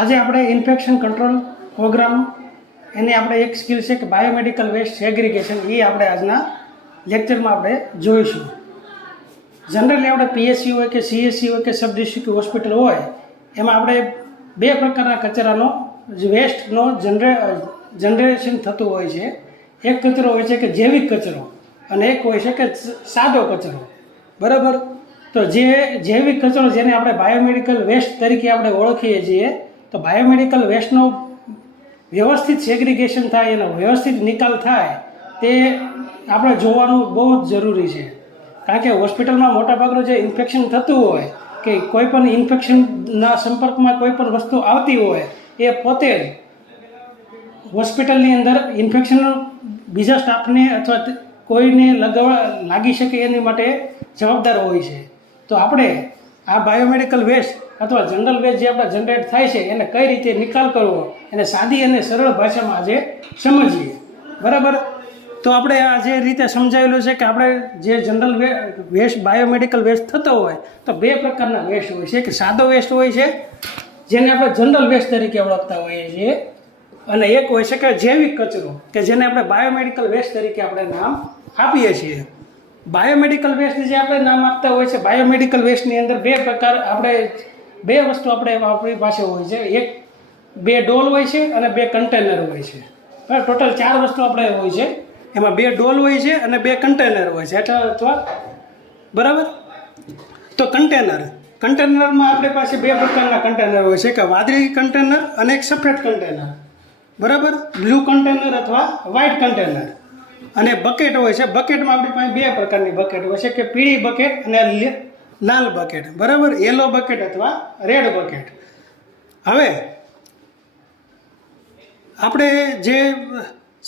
આજે આપણે infection control programme એની આપણે એક સ્કિલ છે કે બાયોમેડિકલ વેસ્ટ સેગ્રીગેશન એ આપણે આજના લેક્ચરમાં આપણે જોઈશું. જનરલી આપણે પીએસસી હોય કે સીએસસી હોય કે સબ ડિસ્ટ્રિક્ટ હોસ્પિટલ હોય એમાં આપણે બે પ્રકારના કચરાનો વેસ્ટનો જનરેશન થતું હોય છે. એક કચરો હોય છે કે જૈવિક કચરો અને એક હોય છે કે સાદો કચરો. બરાબર. તો જે જૈવિક કચરો જેને આપણે બાયોમેડિકલ વેસ્ટ તરીકે આપણે ઓળખીએ છીએ, તો બાયોમેડિકલ વેસ્ટનો વ્યવસ્થિત સેગ્રીગેશન થાય, એનો વ્યવસ્થિત નિકાલ થાય તે આપણે જોવાનું બહુ જ જરૂરી છે. કારણ કે હોસ્પિટલમાં મોટાભાગનું જે ઇન્ફેક્શન થતું હોય કે કોઈ પણ ઇન્ફેક્શનના સંપર્કમાં કોઈ પણ વસ્તુ આવતી હોય એ પોતે જ હોસ્પિટલની અંદર ઇન્ફેક્શન બીજા સ્ટાફને અથવા કોઈને લાગી શકે એની માટે જવાબદાર હોય છે. તો આપણે આ બાયોમેડિકલ વેસ્ટ અથવા જનરલ વેસ્ટ જે આપણા જનરેટ થાય છે એને કઈ રીતે નિકાલ કરવો એને સાદી અને સરળ ભાષામાં આજે સમજીએ. બરાબર. તો આપણે આ જે રીતે સમજાવેલું છે કે આપણે જે જનરલ વેસ્ટ બાયોમેડિકલ વેસ્ટ થતો હોય તો બે પ્રકારના વેસ્ટ હોય છે. કે સાદો વેસ્ટ હોય છે જેને આપણે જનરલ વેસ્ટ તરીકે ઓળખતા હોઈએ છીએ, અને એક હોય છે કે જૈવિક કચરો કે જેને આપણે બાયોમેડિકલ વેસ્ટ તરીકે આપણે નામ આપીએ છીએ. બાયોમેડિકલ વેસ્ટ જે આપણે નામ આપતા હોય છે, બાયોમેડિકલ વેસ્ટની અંદર બે પ્રકાર આપણે બે વસ્તુ આપણે આપણી પાસે હોય છે. એક બે ડોલ હોય છે અને બે કન્ટેનર હોય છે. ટોટલ 4 વસ્તુ આપણે હોય છે. એમાં બે ડોલ હોય છે અને બે કન્ટેનર હોય છે અથવા બરાબર. તો કન્ટેનરમાં આપણી પાસે બે પ્રકારના કન્ટેનર હોય છે કે વાદળી કન્ટેનર અને એક સફેદ કન્ટેનર. બરાબર. બ્લુ કન્ટેનર અથવા વ્હાઇટ કન્ટેનર. અને બકેટ હોય છે. બકેટમાં આપણી પાસે બે પ્રકારની બકેટ હોય છે કે પીળી બકેટ અને લાલ બકેટ. બરાબર. યલો બકેટ અથવા રેડ બકેટ. હવે આપણે જે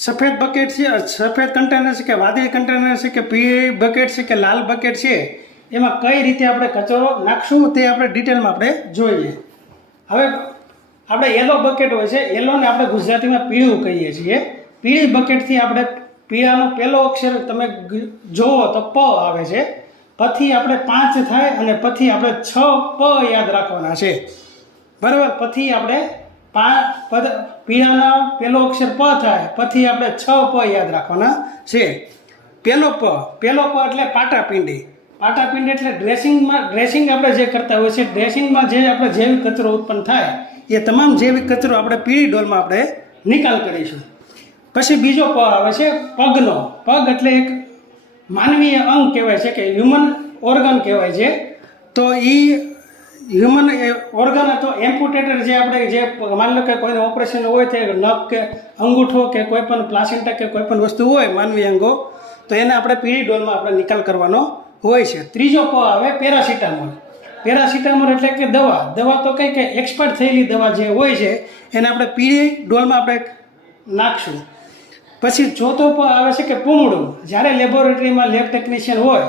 સફેદ બકેટ છે, સફેદ કન્ટેનર છે કે વાદળી કન્ટેનર છે કે પીળી બકેટ છે કે લાલ બકેટ છે, એમાં કઈ રીતે આપણે કચરો નાખશું તે આપણે ડિટેલમાં આપણે જોઈએ. હવે આપણે યલો બકેટ હોય છે, યલોને આપણે ગુજરાતીમાં પીળું કહીએ છીએ. પીળી બકેટથી આપણે પીળાનો પહેલો અક્ષર તમે જોવો તો પ આવે છે. પછી આપણે 5 થાય અને પછી આપણે 6 પ યાદ રાખવાના છે. બરાબર. પછી આપણે પીળાનો પહેલો અક્ષર પ થાય પછી આપણે 6 પ યાદ રાખવાના છે. પહેલો પ એટલે પાટાપિંડી. પાટાપિંડી એટલે ડ્રેસિંગ આપણે જે કરતા હોય છે, ડ્રેસિંગમાં જે આપણે જૈવિક કચરો ઉત્પન્ન થાય એ તમામ જૈવિક કચરો આપણે પીળી ડોલમાં આપણે નિકાલ કરીશું. પછી બીજો પ આવે છે પગનો. પગ એટલે એક માનવીય અંગ કહેવાય છે કે હ્યુમન ઓર્ગન કહેવાય છે. તો એ હ્યુમન ઓર્ગન અથવા એમ્પ્યુટેટર જે આપણે જે માની લો કે કોઈને ઓપરેશન હોય તે નખ કે અંગૂઠો કે કોઈ પણ પ્લાસેન્ટા કે કોઈ પણ વસ્તુ હોય માનવીય અંગો, તો એને આપણે પીળી ડોલમાં આપણે નિકાલ કરવાનો હોય છે. ત્રીજો પ આવે પેરાસિટામોલ. પેરાસિટામોલ એટલે કે દવા તો કંઈ કે એક્સપાયર થયેલી દવા જે હોય છે એને આપણે પીળી ડોલમાં આપણે નાખશું. પછી ચોથો પ આવે છે કે પૂમડું. જ્યારે લેબોરેટરીમાં લેબ ટેકનિશિયન હોય,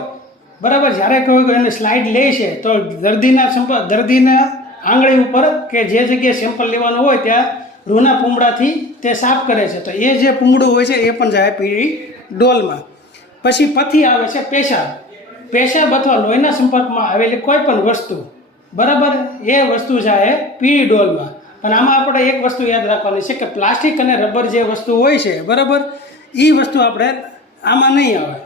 બરાબર, જ્યારે કોઈ એને સ્લાઇડ લે છે તો દર્દીના આંગળી ઉપર કે જે જગ્યાએ સેમ્પલ લેવાનું હોય ત્યાં રૂના પૂમડાથી તે સાફ કરે છે. તો એ જે પૂમડું હોય છે એ પણ જાય પીળી ડોલમાં. પછી પથી આવે છે પેશાબ અથવા લોહીના સંપર્કમાં આવેલી કોઈ પણ વસ્તુ, બરાબર, એ વસ્તુ જાય પીળી ડોલમાં. પણ આમાં આપણે એક વસ્તુ યાદ રાખવાની છે કે પ્લાસ્ટિક અને રબર જે વસ્તુ હોય છે, બરાબર, એ વસ્તુ આપણે આમાં નહીં આવે.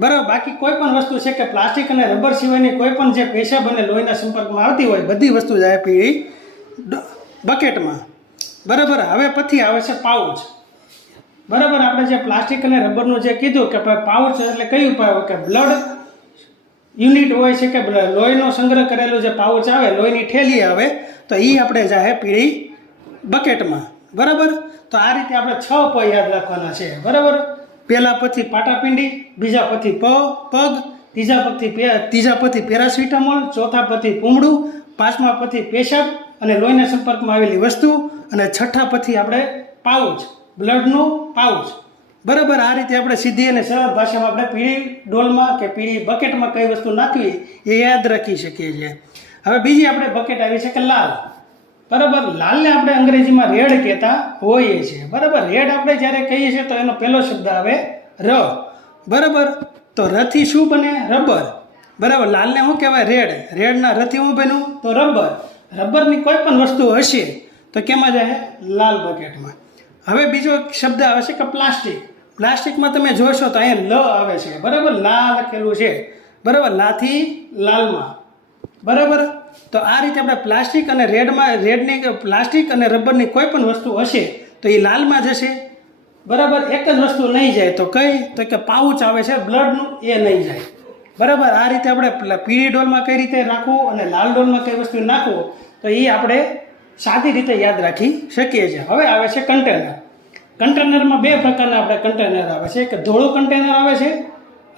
બરાબર. બાકી કોઈ પણ વસ્તુ છે કે પ્લાસ્ટિક અને રબર સિવાયની કોઈ પણ જે પેશાબ અને લોહીના સંપર્કમાં આવતી હોય બધી વસ્તુ જાય પીળી બકેટમાં. બરાબર. હવે પછી આવે છે પાઉચ. બરાબર. આપણે જે પ્લાસ્ટિક અને રબરનું જે કીધું કે પાઉચ એટલે કયું પાઉચ કે બ્લડ યુનિટ હોય છે કે લોહીનો સંગ્રહ કરેલો જે પાઉચ આવે, લોહીની થેલી આવે, તો એ આપણે જાય પીળી બકેટમાં. બરાબર. તો આ રીતે આપણે 6 પ યાદ રાખવાના છે. બરાબર. પહેલા પછી પાટાપિંડી, બીજા પછી પગ, ત્રીજા પછી પેરાસિટામોલ, ચોથા પછી પૂમડું, પાંચમા પછી પેશાબ અને લોહીના સંપર્કમાં આવેલી વસ્તુ, અને છઠ્ઠા પછી આપણે પાઉચ, બ્લડનું પાઉચ. બરાબર. આ રીતે આપણે સીધી અને સરળ ભાષામાં આપણે પીળી ડોલમાં કે પીળી બકેટમાં કઈ વસ્તુ નાખવી એ યાદ રાખી શકીએ છીએ. હવે બીજી આપણે બકેટ આવી છે કે લાલ. બરાબર. લાલને આપણે અંગ્રેજીમાં રેડ કહેતા હોઈએ છીએ. બરાબર. રેડ આપણે જ્યારે કહીએ છીએ તો એનો પહેલો શબ્દ આવે ર. બરાબર. તો રથી શું બને? રબર. બરાબર. લાલને શું કહેવાય? રેડના રથી શું બન્યું? તો રબર. રબરની કોઈ પણ વસ્તુ હશે તો કેમાં જાય? લાલ બકેટમાં. હવે બીજો શબ્દ આવે છે કે પ્લાસ્ટિક. પ્લાસ્ટિકમાં તમે જોશો તો અહીંયા લ આવે છે, બરાબર, લા લખેલું છે, બરાબર, લાથી લાલમાં, બરાબર. તો આ રીતે આપણે પ્લાસ્ટિક અને રેડની પ્લાસ્ટિક અને રબરની કોઈ પણ વસ્તુ હશે તો એ લાલમાં જશે, બરાબર. એક જ વસ્તુ નહીં જાય તો કઈ? તો કે પાઉચ આવે છે બ્લડનું, એ નહીં જાય, બરાબર. આ રીતે આપણે પીળી ડોલમાં કઈ રીતે રાખવું અને લાલ ડોલમાં કઈ વસ્તુ નાખવું તો એ આપણે સાદી રીતે યાદ રાખી શકીએ છીએ. હવે આવે છે કન્ટેનર. કન્ટેનરમાં બે પ્રકારના આપણે કન્ટેનર આવે છે, એક ધોળું કન્ટેનર આવે છે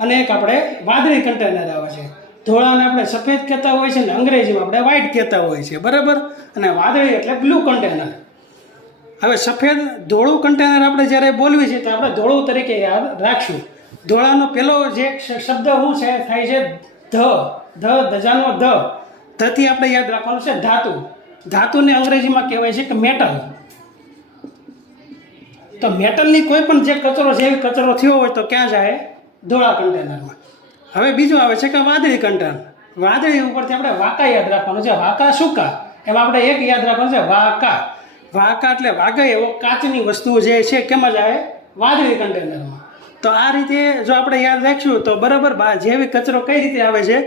અને એક આપણે વાદળી કન્ટેનર આવે છે. ધોળાને આપણે સફેદ કહેતા હોય છે ને અંગ્રેજીમાં આપણે વ્હાઇટ કહેતા હોય છે, બરાબર. અને વાદળી એટલે બ્લુ કન્ટેનર. હવે સફેદ ધોળું કન્ટેનર આપણે જ્યારે બોલવી છે તો આપણે ધોળું તરીકે યાદ રાખશું. ધોળાનો પેલો જે શબ્દ શું છે થાય છે ધજાનો ધથી આપણે યાદ રાખવાનું છે ધાતુ. ધાતુને અંગ્રેજીમાં કહેવાય છે કે મેટલ. તો મેટલની કોઈ પણ જે કચરો જેવી કચરો થયો હોય તો ક્યાં જાય? ધોળા કન્ટેનરમાં. હવે બીજું આવે છે કે વાદળી કન્ટેનર. વાદળી ઉપરથી આપણે વાંકા યાદ રાખવાનું છે, વાંકા સૂકા. એમાં આપણે એક યાદ રાખવાનું છે વાંકા. વાંકા એટલે વાગે એવો કાચની વસ્તુ જે છે કેમાં જાય? વાદળી કન્ટેનરમાં. તો આ રીતે જો આપણે યાદ રાખશું તો બરાબર જેવી કચરો કઈ રીતે આવે છે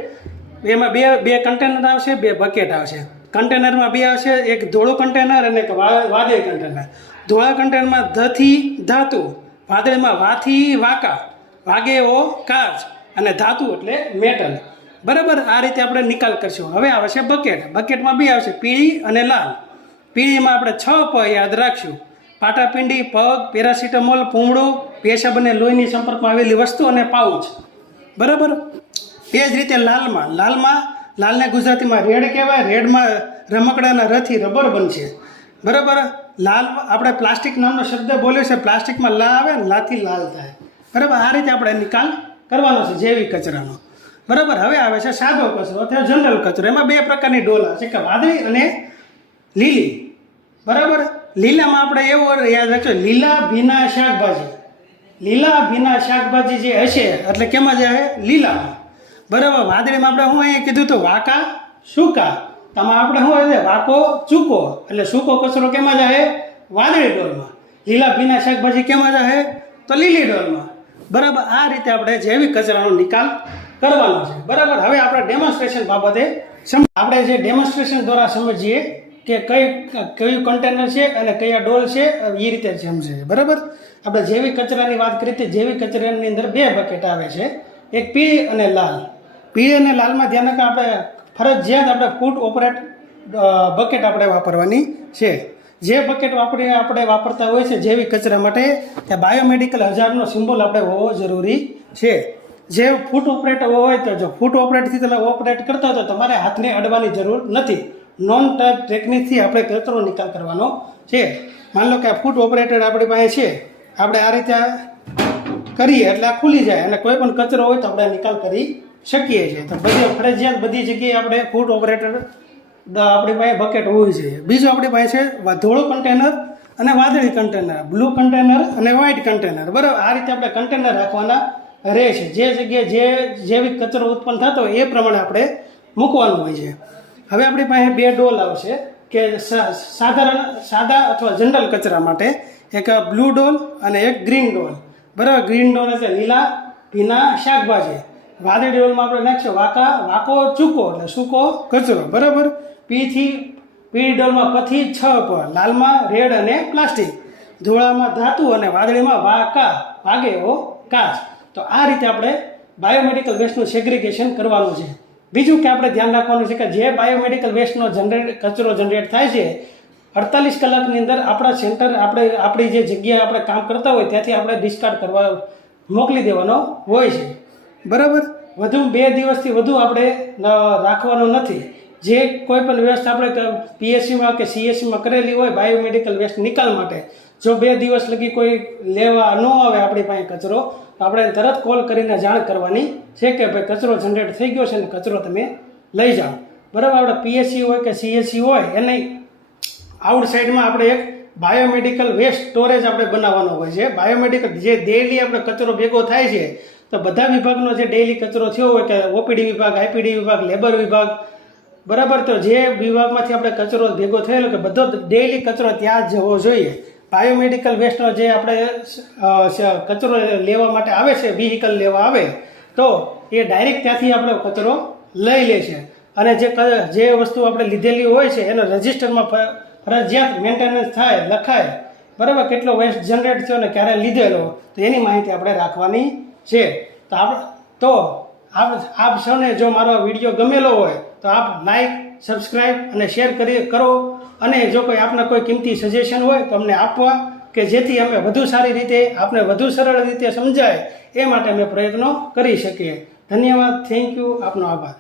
એમાં બે કન્ટેનર આવશે, બે બકેટ આવશે. કન્ટેનરમાં બે આવશે, એક ધોળું કન્ટેનર અને એક વાદળી કન્ટેનર. ધોળા કન્ટેનરમાં ધથી ધાતુ, વાદળીમાં વાથી વાંકા, વાગે એવો કાચ અને ધાતુ એટલે મેટલ, બરાબર. આ રીતે આપણે નિકાલ કરશું. હવે આવે છે બકેટ. બકેટમાં બે આવશે, પીળી અને લાલ. પીળીમાં આપણે 6 પ યાદ રાખશું: પાટાપિંડી, પગ, પેરાસિટામોલ, પૂમડું, પેશાબ અને લોહીની સંપર્કમાં આવેલી વસ્તુ અને પાઉચ, બરાબર. તે જ રીતે લાલને ગુજરાતીમાં રેડ કહેવાય. રેડમાં રમકડાના રથી રબર બનશે, બરાબર. લાલ આપણે પ્લાસ્ટિક નામનો શબ્દ બોલ્યો છે, પ્લાસ્ટિકમાં લા આવે ને લાથી લાલ થાય, બરાબર. આ રીતે આપણે નિકાલ કરવાનો છે જૈવિક કચરાનો, બરાબર. હવે આવે છે સાદો કચરો અથવા જનરલ કચરો. એમાં બે પ્રકારની ડોલ આવે છે કે વાદળી અને લીલી, બરાબર. લીલામાં આપણે એવો યાદ રાખજો, લીલા ભીના શાકભાજી. લીલા ભીના શાકભાજી જે હશે એટલે કેમાં જાય? લીલામાં, બરાબર. વાદળીમાં આપણે શું અહીંયા કીધું તો વાંકા સૂકા. આમાં આપણે શું હોય? વાંકો ચૂકો. એટલે સૂકો કચરો કેમાં જાય? વાદળી ડોલમાં. લીલા ભીના શાકભાજી કેમાં જાય? તો લીલી ડોલમાં, બરાબર. આ રીતે આપણે જૈવિક કચરાનો નિકાલ કરવાનો છે, બરાબર. હવે આપણે ડેમોન્સ્ટ્રેશન બાબતે આપણે જે ડેમોન્સ્ટ્રેશન દ્વારા સમજીએ કે કયું કન્ટેનર છે અને કયા ડોલ છે, એ રીતે સમજે, બરાબર. આપણે જૈવિક કચરાની વાત કરીએ તો જૈવિક કચરાની અંદર બે બકેટ આવે છે, એક પીળી અને લાલ. પીળી અને લાલમાં ધ્યાન રાખો, આપણે ફરજિયાત આપણે ફૂડ ઓપરેટ બકેટ આપણે વાપરવાની છે. જે બકેટ આપણે વાપરતા હોય છે જૈવિક કચરા માટે ત્યાં બાયોમેડિકલ હજારનો સિમ્બોલ આપણે હોવો જરૂરી છે. જે ફૂટ ઓપરેટ હોય તો જો ફૂટ ઓપરેટથી તમે ઓપરેટ કરતા હો તો તમારે હાથને અડવાની જરૂર નથી. નોન ટચ ટેકનિકથી આપણે કચરો નિકાલ કરવાનો છે. માન લો કે આ ફૂટ ઓપરેટર આપણી પાસે છે, આપણે આ રીતે કરીએ એટલે આ ખુલી જાય અને કોઈ પણ કચરો હોય તો આપણે નિકાલ કરી શકીએ છીએ. તો ફરજિયાત બધી જગ્યાએ આપણે ફૂટ ઓપરેટર આપણી પાસે બકેટ હોવી જોઈએ. બીજું આપણી પાસે છે ધોળું કન્ટેનર અને વાદળી કન્ટેનર, બ્લુ કન્ટેનર અને વ્હાઇટ કન્ટેનર, બરાબર. આ રીતે આપણે કન્ટેનર રાખવાના રહે છે. જે જગ્યાએ જે જૈવિક કચરો ઉત્પન્ન થતો હોય એ પ્રમાણે આપણે મૂકવાનું હોય છે. હવે આપણી પાસે બે ડોલ આવશે કે સાદા અથવા જનરલ કચરા માટે, એક બ્લુ ડોલ અને એક ગ્રીન ડોલ, બરાબર. ગ્રીન ડોલ એટલે લીલા ભીના શાકભાજી. વાદળી ડોલમાં આપણે નાખીશું વાંકો ચૂકો એટલે સૂકો કચરો, બરાબર. પીળી ડોલમાં પથી 6 પ, લાલમાં રેડ અને પ્લાસ્ટિક, ધોળામાં ધાતુ અને વાદળીમાં વાગે એવો કાચ. તો આ રીતે આપણે બાયોમેડિકલ વેસ્ટનું સેગ્રિગેશન કરવાનું છે. બીજું કે આપણે ધ્યાન રાખવાનું છે કે જે બાયોમેડિકલ વેસ્ટનો કચરો જનરેટ થાય છે 48 કલાકની અંદર આપણા સેન્ટર આપણી જે જગ્યાએ આપણે કામ કરતા હોય ત્યાંથી આપણે ડિસ્કાર્ડ કરવા મોકલી દેવાનો હોય છે, બરાબર. વધુ 2 દિવસથી વધુ આપણે રાખવાનો નથી. જે કોઈ પણ વ્યવસ્થા આપણે પીએસસીમાં કે સીએસસીમાં કરેલી હોય બાયોમેડિકલ વેસ્ટ નિકાલ માટે, જો 2 દિવસ લગી કોઈ લેવા ન આવે આપણી પાસે કચરો તો આપણે તરત કોલ કરીને જાણ કરવાની છે કે ભાઈ કચરો જનરેટ થઈ ગયો છે અને કચરો તમે લઈ જાઓ, બરાબર. આપણે પીએસસી હોય કે સીએસસી હોય એને આઉટસાઇડમાં આપણે એક બાયોમેડિકલ વેસ્ટ સ્ટોરેજ આપણે બનાવવાનો હોય છે. બાયોમેડિકલ જે ડેઇલી આપણે કચરો ભેગો થાય છે તો બધા વિભાગનો જે ડેઇલી કચરો થયો હોય કે ઓપીડી વિભાગ, આઈપીડી વિભાગ, લેબર વિભાગ, બરાબર. તો જે વિભાગમાંથી આપણે કચરો ભેગો થયેલો કે બધો ડેઈલી કચરો ત્યાં જ જવો જોઈએ. બાયોમેડિકલ વેસ્ટનો જે આપણે કચરો લેવા માટે આવે છે, વ્હીકલ લેવા આવે તો એ ડાયરેક્ટ ત્યાંથી આપણો કચરો લઈ લે છે. અને જે વસ્તુ આપણે લીધેલી હોય છે એનો રજિસ્ટરમાં ફરજિયાત મેન્ટેનન્સ થાય, લખાય, બરાબર, કેટલો વેસ્ટ જનરેટ થયો ને ક્યારે લીધેલો, તો એની માહિતી આપણે રાખવાની છે. તો આપ સૌને જો મારો વિડીયો ગમેલો હોય તો આપ લાઈક, સબસ્ક્રાઈબ અને શેર કરો. અને જો કોઈ આપના કોઈ કિંમતી સજેશન હોય તો અમને આપવા, કે જેથી અમે વધુ સારી રીતે, આપને વધુ સરળ રીતે સમજાય એ માટે અમે પ્રયત્નો કરી શકીએ. ધન્યવાદ. Thank you. આપનો આભાર.